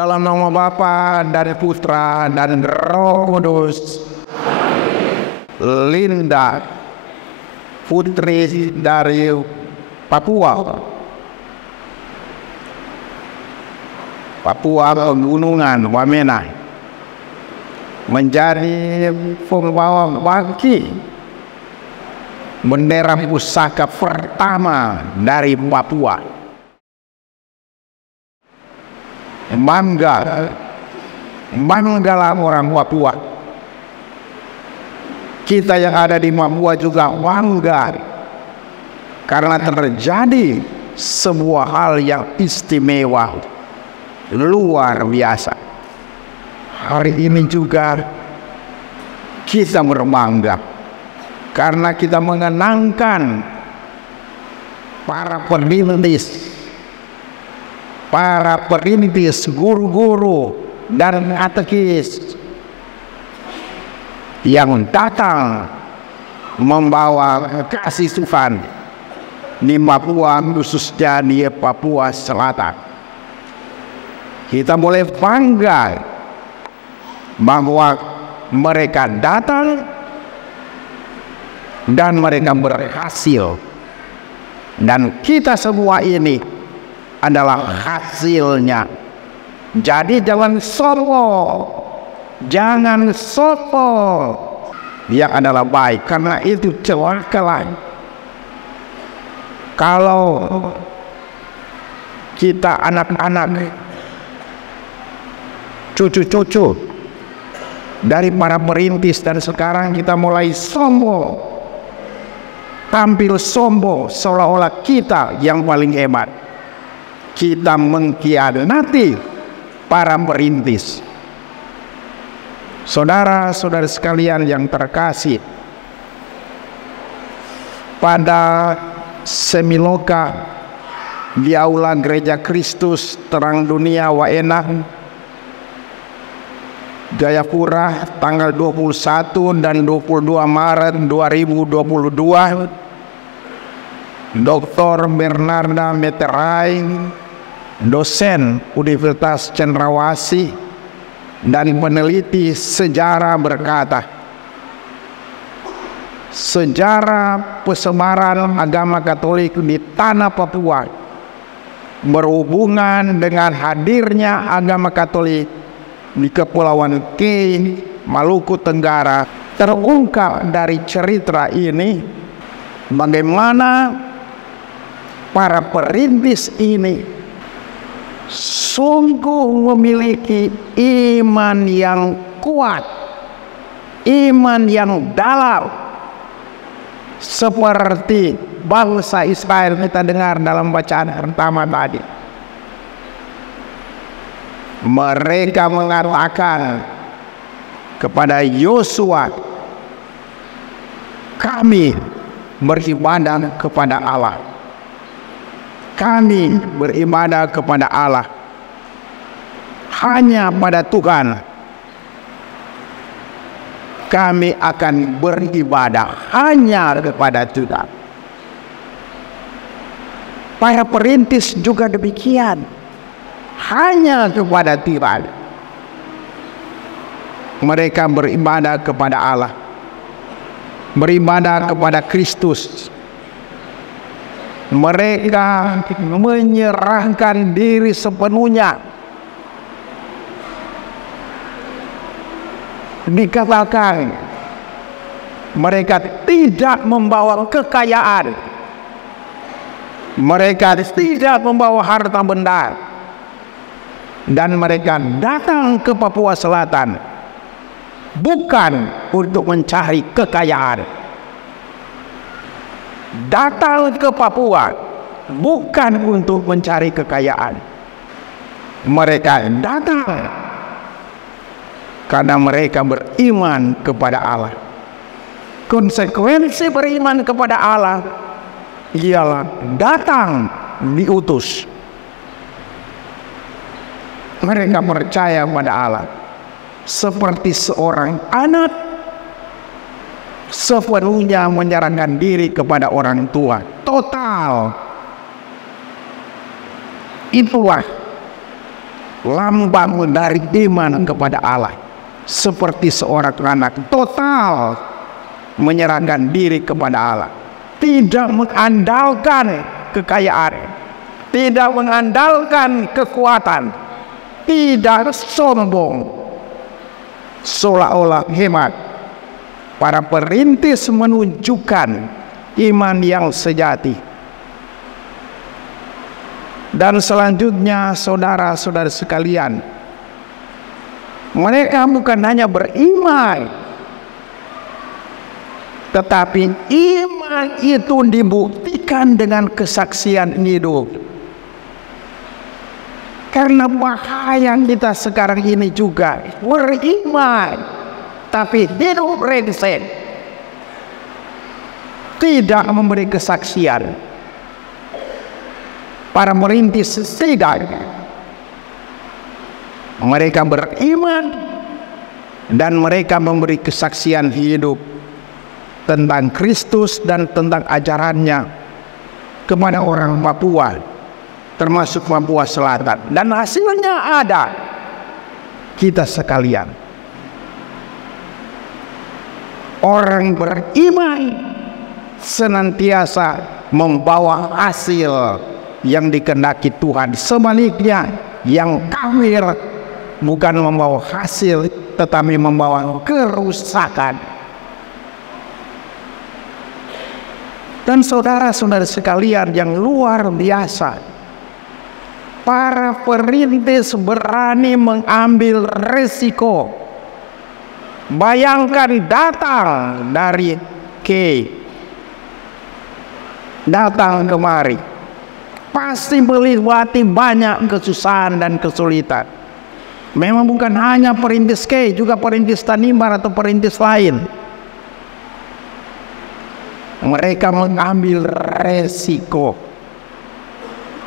Dalam nama Bapa dan Putra dan Roh Kudus. Linda, putri dari Papua Pegunungan Wamena, menjadi pembawa baki bendera pusaka pertama dari Papua. Banggalah orang Papua. Kita yang ada di Papua juga bangga karena terjadi sebuah hal yang istimewa, luar biasa. Hari ini juga kita berbangga karena kita mengenangkan para perintis, guru-guru dan katekis yang datang membawa kasih Tuhan di Papua, khususnya di Papua Selatan. Kita boleh bangga bahwa mereka datang dan mereka berhasil, dan kita semua ini adalah hasilnya. Jadi jangan sombong yang adalah baik, karena itu celaka kalau kita anak-anak, cucu-cucu dari para perintis dan sekarang kita mulai sombong, tampil sombong seolah-olah kita yang paling hebat. Kita mengkhianati para perintis. Saudara-saudara sekalian yang terkasih, pada Semiloka di Aula Gereja Kristus Terang Dunia Waena, Jayapura, tanggal 21 dan 22 Maret 2022, Dr. Bernarda Meterai, dosen Universitas Cendrawasih dan peneliti sejarah, berkata, sejarah persebaran agama Katolik di tanah Papua berhubungan dengan hadirnya agama Katolik di Kepulauan Kei, Maluku Tenggara. Terungkap dari cerita ini bagaimana para perintis ini sungguh memiliki iman yang kuat, iman yang dalam, seperti bangsa Israel kita dengar dalam bacaan pertama tadi. Mereka mengatakan kepada Yosua, kami beribadah kepada Allah. Kami beribadah kepada Allah, hanya pada Tuhan kami akan beribadah, hanya kepada Tuhan. Para perintis juga demikian, hanya kepada Tuhan. Mereka beribadah kepada Allah, beribadah kepada Kristus. Mereka menyerahkan diri sepenuhnya. Dikatakan mereka tidak membawa kekayaan, mereka tidak membawa harta benda, dan mereka datang ke Papua Selatan bukan untuk mencari kekayaan. Datang ke Papua bukan untuk mencari kekayaan. Mereka datang karena mereka beriman kepada Allah. Konsekuensi beriman kepada Allah ialah datang diutus. Mereka percaya pada Allah seperti seorang anak sepenuhnya menyerahkan diri kepada orang tua, total. Itulah lambang dari iman kepada Allah, seperti seorang anak total menyerahkan diri kepada Allah, tidak mengandalkan kekayaan, tidak mengandalkan kekuatan, tidak sombong seolah-olah hebat. Para perintis menunjukkan iman yang sejati. Dan selanjutnya saudara-saudara sekalian, mereka bukan hanya beriman, tetapi iman itu dibuktikan dengan kesaksian hidup. Karena bahaya kita sekarang ini juga beriman, tapi hidup brengsek, tidak memberi kesaksian. Para merintis tidak, mereka beriman dan mereka memberi kesaksian hidup tentang Kristus dan tentang ajarannya kepada orang Papua, termasuk Papua Selatan, dan hasilnya ada. Kita sekalian, orang beriman senantiasa membawa hasil yang dikehendaki Tuhan. Sebaliknya, yang kafir bukan membawa hasil, tetapi membawa kerusakan. Dan saudara-saudara sekalian yang luar biasa, para perintis berani mengambil resiko. Bayangkan datang dari datang kemari, pasti melewati banyak kesusahan dan kesulitan. Memang bukan hanya perintis juga perintis Tanimbar atau perintis lain. Mereka mengambil resiko.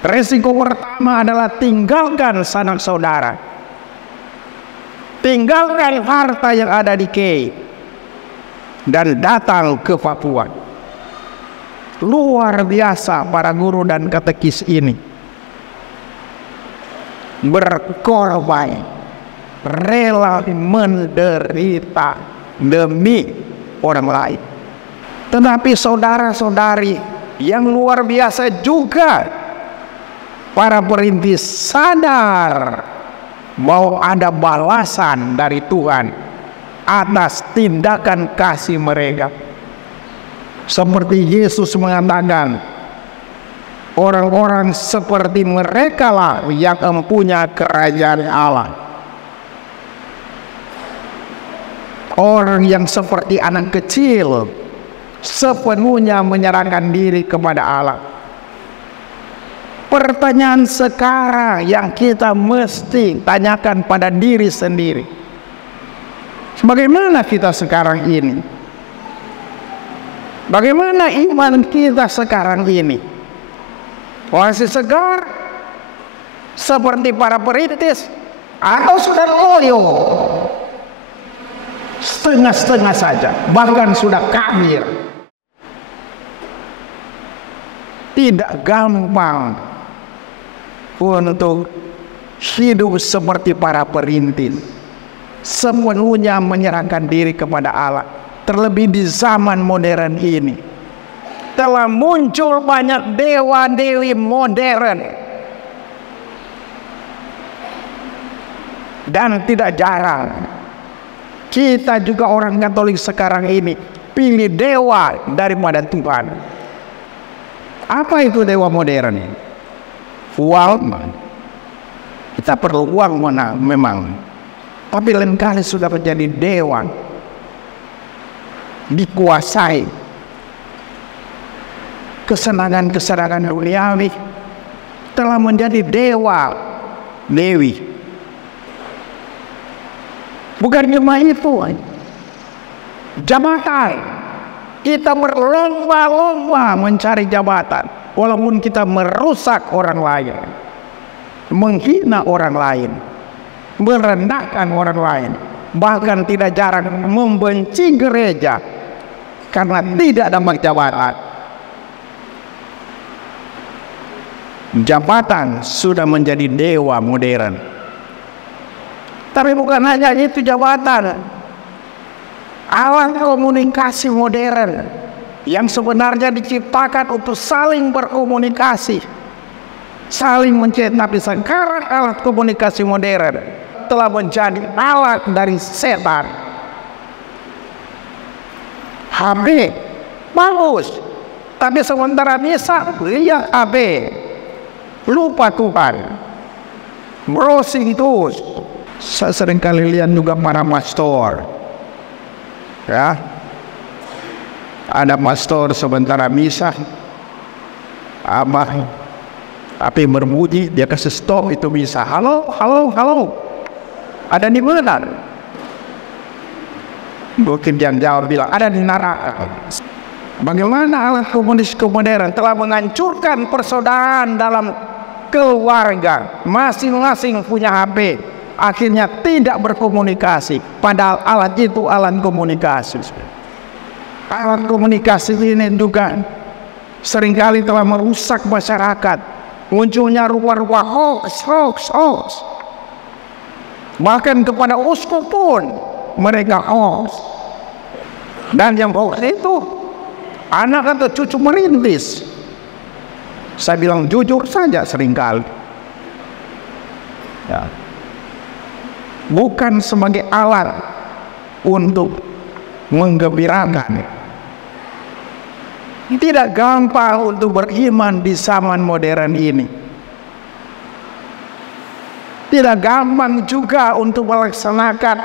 Resiko pertama adalah tinggalkan sanak saudara, tinggalkan harta yang ada di dan datang ke Papua. Luar biasa para guru dan katekis ini berkorban, rela menderita demi orang lain. Tetapi saudara-saudari yang luar biasa juga, para perintis sadar bahwa ada balasan dari Tuhan atas tindakan kasih mereka. Seperti Yesus mengatakan, orang-orang seperti mereka lah yang mempunyai kerajaan Allah. Orang yang seperti anak kecil sepenuhnya menyerahkan diri kepada Allah. Pertanyaan sekarang yang kita mesti tanyakan pada diri sendiri, bagaimana kita sekarang ini? Bagaimana iman kita sekarang ini? Masih segar seperti para perintis, atau sudah loyo? Setengah-setengah saja, bahkan sudah kafir. Tidak gampang untuk hidup seperti para perintis, sepenuhnya menyerahkan diri kepada Allah. Terlebih di zaman modern ini, telah muncul banyak dewa-dewi modern. Dan tidak jarang kita juga orang Katolik sekarang ini pilih dewa daripada Tuhan. Apa itu dewa modern? Uang. Kita perlu uang memang, tapi lain kali sudah menjadi dewa, dikuasai kesenangan-kesenangan duniawi, telah menjadi dewa dewi. Bukan cuma itu, jabatan. Kita berlomba-lomba mencari jabatan, walaupun kita merusak orang lain, menghina orang lain, merendahkan orang lain, bahkan tidak jarang membenci gereja karena tidak dapat jabatan. Jabatan sudah menjadi dewa modern. Tapi bukan hanya itu jabatan, alat komunikasi modern yang sebenarnya diciptakan untuk saling berkomunikasi, saling mencetak. Tapi sekarang alat komunikasi modern telah menjadi alat dari setan. HP bagus, tapi sementara bisa lihat HP, lupa Tuhan, browsing terus. Saya sering kali lihat juga para pastor, ya, ada pastor sementara misa, tapi berbunyi, dia kasih stop itu misa. Halo, halo, halo, ada di mana? Mungkin yang jawab bilang ada di neraka. Bagaimana alat komunikasi modern telah menghancurkan persaudaraan dalam keluarga. Masing-masing punya HP, akhirnya tidak berkomunikasi. Padahal alat itu alat komunikasi. Alat komunikasi ini juga seringkali telah merusak masyarakat. Munculnya rupa-rupa hoax. Bahkan kepada uskup pun mereka hoax. Dan yang hoax itu anak atau cucu merintis. Saya bilang jujur saja seringkali, ya, bukan sebagai alat untuk menggembirakan. Tidak gampang untuk beriman di zaman modern ini. Tidak gampang juga untuk melaksanakan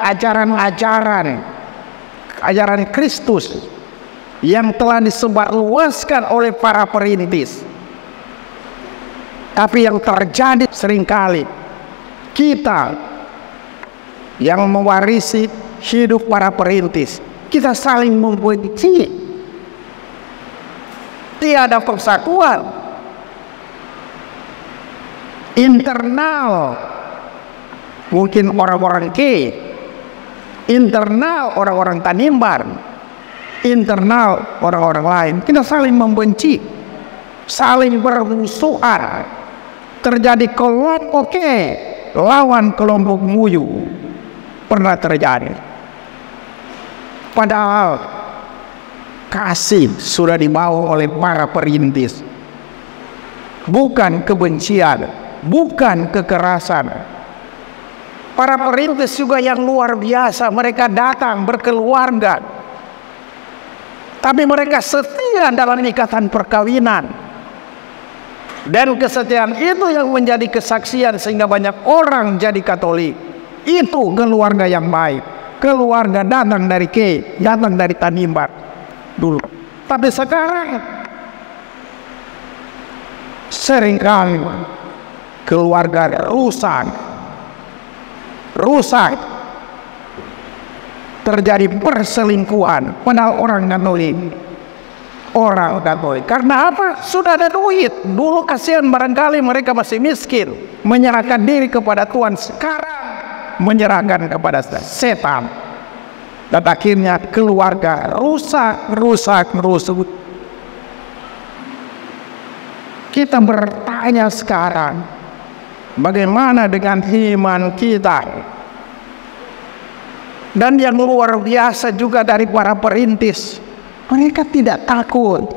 ajaran Kristus yang telah disebarluaskan oleh para perintis. Tapi yang terjadi seringkali, kita yang mewarisi hidup para perintis, kita saling membenci. Tiada persatuan internal. Mungkin orang-orang K, internal orang-orang Tanimbar, internal orang-orang lain. Kita saling membenci, saling bermusuhan. Terjadi kelompok K lawan kelompok Muyu. Pernah terjadi. Padahal kasih sudah dibawa oleh para perintis. Bukan kebencian, bukan kekerasan. Para perintis juga yang luar biasa, mereka datang berkeluarga, tapi mereka setia dalam ikatan perkawinan. Dan kesetiaan itu yang menjadi kesaksian sehingga banyak orang jadi Katolik. Itu keluarga yang baik. Keluarga datang dari K, datang dari Tanimbar dulu. Tapi sekarang seringkali keluarga rusak, terjadi perselingkuhan. Padahal orang Katolik, karena apa? Sudah ada duit. Dulu kasihan, barangkali mereka masih miskin, menyerahkan diri kepada Tuhan. Sekarang menyerahkan kepada setan. Dan akhirnya keluarga rusak. Kita bertanya sekarang, bagaimana dengan iman kita? Dan yang luar biasa juga dari para perintis, mereka tidak takut.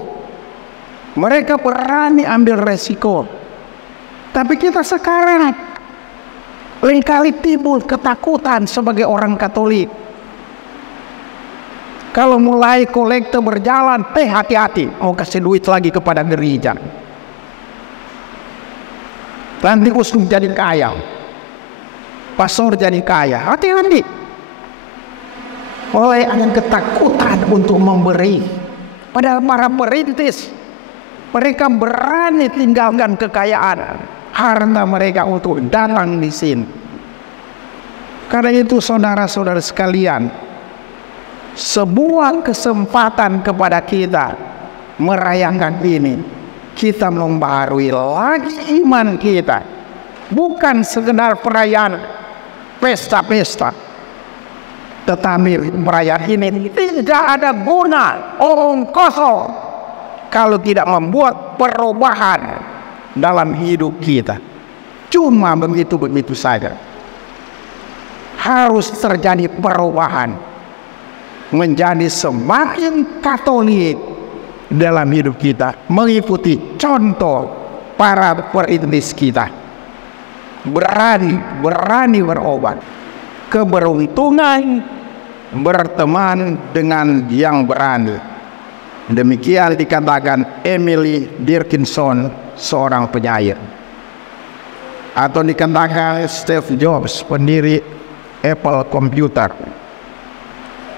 Mereka berani ambil resiko. Tapi kita sekarang seringkali timbul ketakutan sebagai orang Katolik. Kalau mulai kolekte berjalan, hati-hati, mau kasih duit lagi kepada gereja. Nanti usung jadi kaya, pastor jadi kaya, hati-hati. Mulai ada ketakutan untuk memberi. Padahal para perintis, mereka berani tinggalkan kekayaan, harta mereka untuk datang di sini. Karena itu saudara-saudara sekalian, sebuah kesempatan kepada kita merayakan ini. Kita membaharui lagi iman kita, bukan sekedar perayaan pesta-pesta, tetapi perayaan ini tidak ada guna, omong kosong, kalau tidak membuat perubahan dalam hidup kita. Cuma begitu saja. harus terjadi perubahan, menjadi semakin Katolik dalam hidup kita, mengikuti contoh para perintis kita, berani berobat. Keberuntungan berteman dengan yang berani. Demikian dikatakan Emily Dickinson, seorang penyair. Atau dikatakan Steve Jobs, pendiri Apple Computer.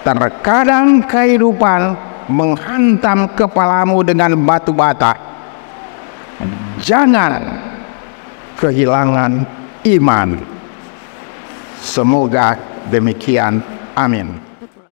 Terkadang kehidupan menghantam kepalamu dengan batu bata. Jangan kehilangan iman. Semoga demikian. Amin.